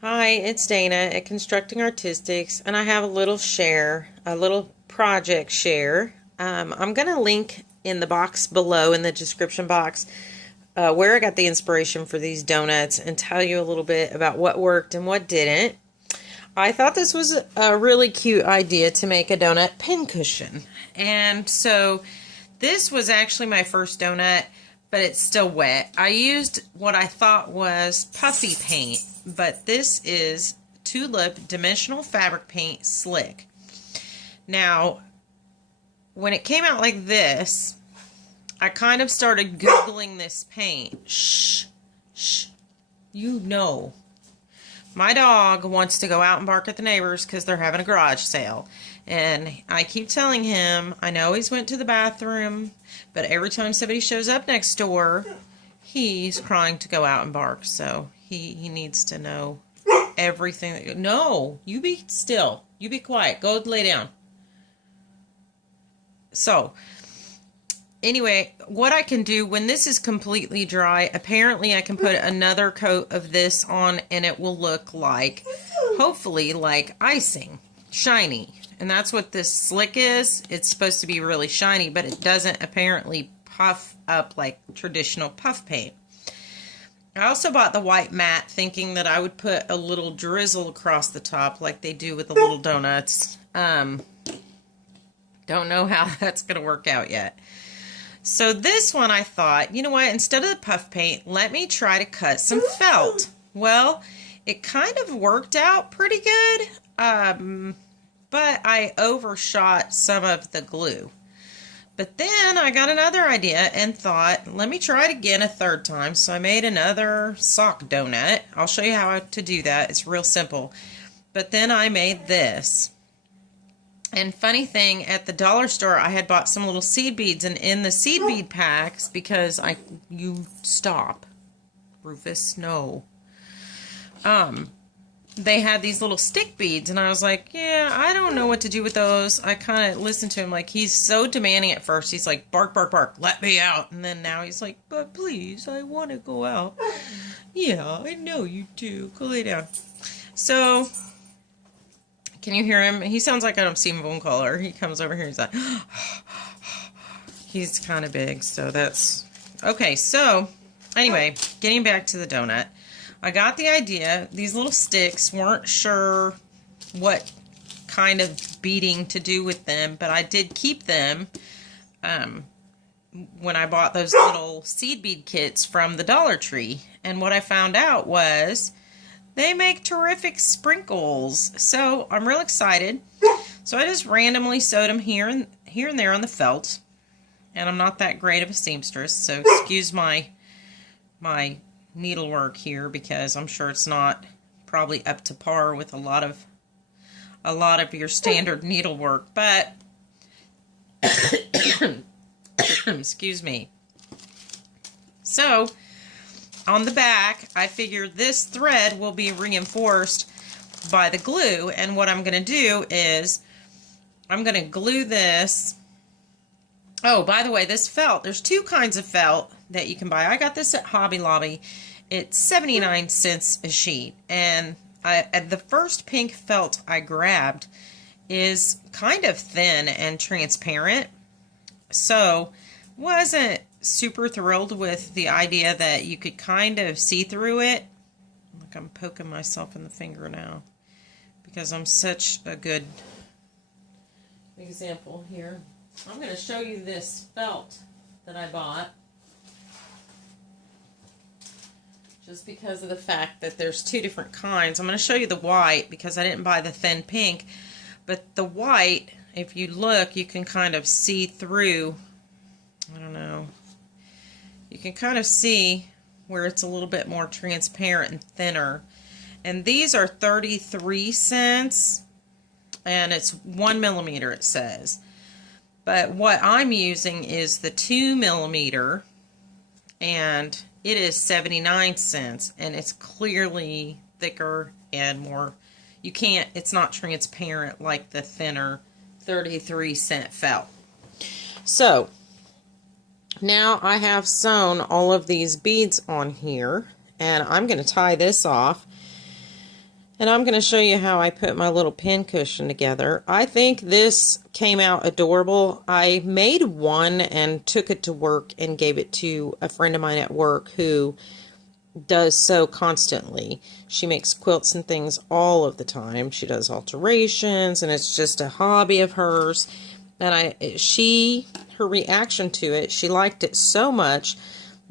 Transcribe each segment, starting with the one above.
Hi, it's Dana at Constructing Artistics, and I have a little project share. I'm going to link in the box below in the description box where I got the inspiration for these donuts and tell you a little bit about what worked and what didn't. I thought this was a really cute idea to make a donut pincushion. And so this was actually my first donut, but it's still wet. I used what I thought was puffy paint, but this is Tulip Dimensional Fabric Paint Slick. Now, when it came out like this, I kind of started Googling this paint. Shh, shh, you know. My dog wants to go out and bark at the neighbors because they're having a garage sale. And I keep telling him, I know he's went to the bathroom, but every time somebody shows up next door, he's crying to go out and bark. So he needs to know everything. No, you be still. You be quiet. Go lay down. So, anyway, what I can do when this is completely dry, apparently I can put another coat of this on and it will look like, hopefully, like icing. Shiny. And that's what this slick is. It's supposed to be really shiny, but it doesn't apparently puff up like traditional puff paint. I also bought the white matte thinking that I would put a little drizzle across the top like they do with the little donuts. Don't know how that's going to work out yet. So this one I thought, you know what, instead of the puff paint, let me try to cut some felt. Well, it kind of worked out pretty good, but I overshot some of the glue. But then I got another idea and thought, let me try it again a third time. So I made another sock donut. I'll show you how to do that. It's real simple. But then I made this. And funny thing, at the dollar store, I had bought some little seed beads, and in the seed bead packs, because you stop, Rufus, no. They had these little stick beads, and I was like, yeah, I don't know what to do with those. I kind of listened to him, like, he's so demanding at first. He's like, bark, bark, bark, let me out. And then now he's like, but please, I want to go out. Yeah, I know you do. Go lay down. So, can you hear him? He sounds like I don't see him bone color. He comes over here, he's like, he's kind of big, so that's, okay, so, anyway, getting back to the donut. I got the idea. These little sticks, weren't sure what kind of beading to do with them, but I did keep them when I bought those little seed bead kits from the Dollar Tree. And what I found out was they make terrific sprinkles. So I'm real excited. So I just randomly sewed them here and there on the felt. And I'm not that great of a seamstress, so excuse my needlework here, because I'm sure it's not probably up to par with a lot of your standard needlework, but excuse me. So on the back, I figured this thread will be reinforced by the glue, and what I'm going to do is I'm going to glue this. Oh, by the way, this felt, there's two kinds of felt that you can buy. I got this at Hobby Lobby. It's 79 cents a sheet, and the first pink felt I grabbed is kind of thin and transparent, so wasn't super thrilled with the idea that you could kind of see through it. Look, I'm poking myself in the finger now because I'm such a good example here. I'm going to show you this felt that I bought, just because of the fact that there's two different kinds. I'm going to show you the white because I didn't buy the thin pink, but the white, if you look, you can kind of see through, I don't know, you can kind of see where it's a little bit more transparent and thinner. And these are 33 cents, and it's 1 millimeter, it says. But what I'm using is the 2 millimeter, and it is 79 cents, and it's clearly thicker and more, it's not transparent like the thinner 33-cent felt. So, now I have sewn all of these beads on here, and I'm going to tie this off. And I'm going to show you how I put my little pin cushion together. I think this came out adorable. I made one and took it to work and gave it to a friend of mine at work who does so constantly. She makes quilts and things all of the time. She does alterations, and it's just a hobby of hers. And her reaction to it, she liked it so much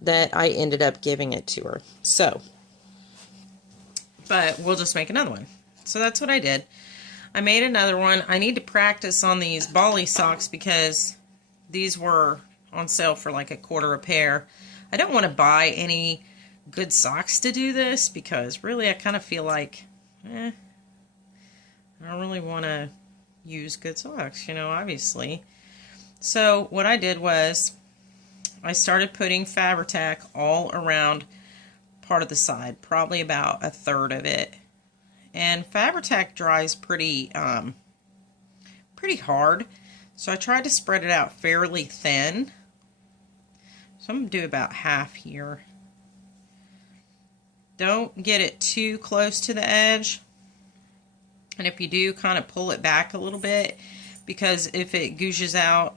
that I ended up giving it to her. So, but we'll just make another one. So that's what I did. I made another one. I need to practice on these Bali socks because these were on sale for like $1/4 a pair. I don't want to buy any good socks to do this because really I kind of feel like, I don't really want to use good socks, you know, obviously. So what I did was I started putting Fabri-Tac all around part of the side, probably about 1/3 of it. And Fabri-Tac dries pretty hard, so I tried to spread it out fairly thin. So I'm going to do about half here. Don't get it too close to the edge, and if you do, kind of pull it back a little bit, because if it gouges out,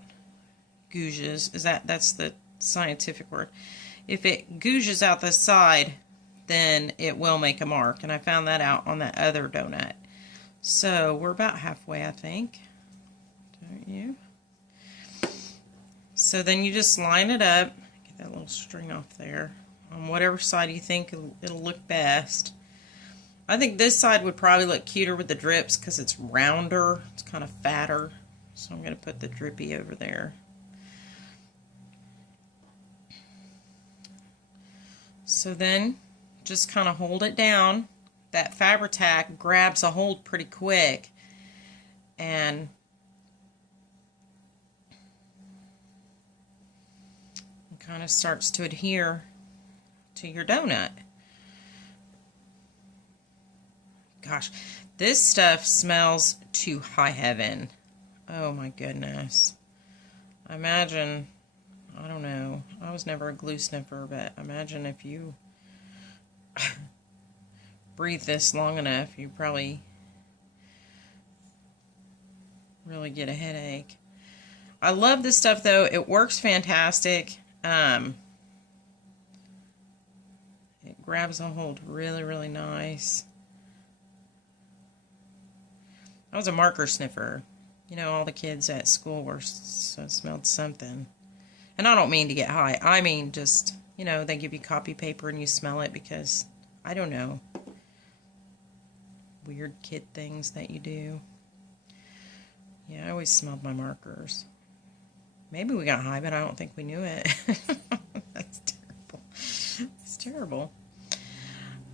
that's the scientific word. If it gouges out the side, then it will make a mark, and I found that out on that other donut. So we're about halfway, I think. Don't you? So then you just line it up. Get that little string off there on whatever side you think it'll look best. I think this side would probably look cuter with the drips because it's rounder. It's kind of fatter. So I'm going to put the drippy over there. So then just kind of hold it down. That Fabri-Tac grabs a hold pretty quick, and it kind of starts to adhere to your donut. Gosh, this stuff smells to high heaven. Oh my goodness. Imagine, I don't know, I was never a glue sniffer, but imagine if you breathe this long enough, you probably really get a headache. I love this stuff though. It works fantastic. It grabs a hold really, really nice. I was a marker sniffer. You know, all the kids at school smelled something. And I don't mean to get high. I mean just, you know, they give you copy paper and you smell it because, I don't know, weird kid things that you do. Yeah, I always smelled my markers. Maybe we got high, but I don't think we knew it. That's terrible. It's terrible.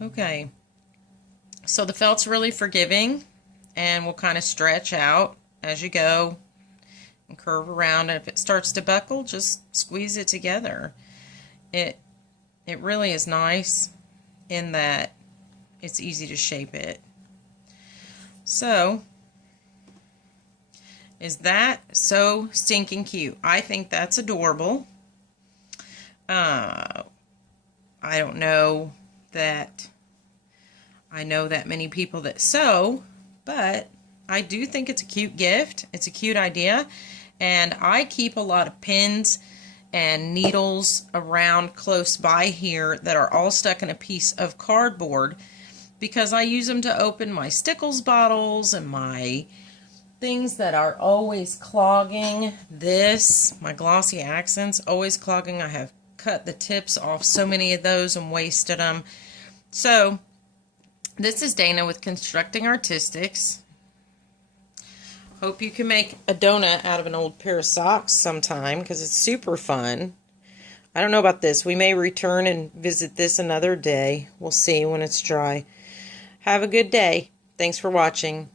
Okay. So the felt's really forgiving and will kind of stretch out as you go and curve around. And if it starts to buckle, just squeeze it together. It really is nice in that it's easy to shape it. So, is that so stinking cute? I think that's adorable. I don't know that I know that many people that sew, but I do think it's a cute gift. It's a cute idea, and I keep a lot of pins and needles around close by here that are all stuck in a piece of cardboard because I use them to open my Stickles bottles and my things that are always clogging. My glossy accents, always clogging. I have cut the tips off so many of those and wasted them. So, this is Dana with Constructing Artistics. Hope you can make a donut out of an old pair of socks sometime because it's super fun. I don't know about this. We may return and visit this another day. We'll see when it's dry. Have a good day. Thanks for watching.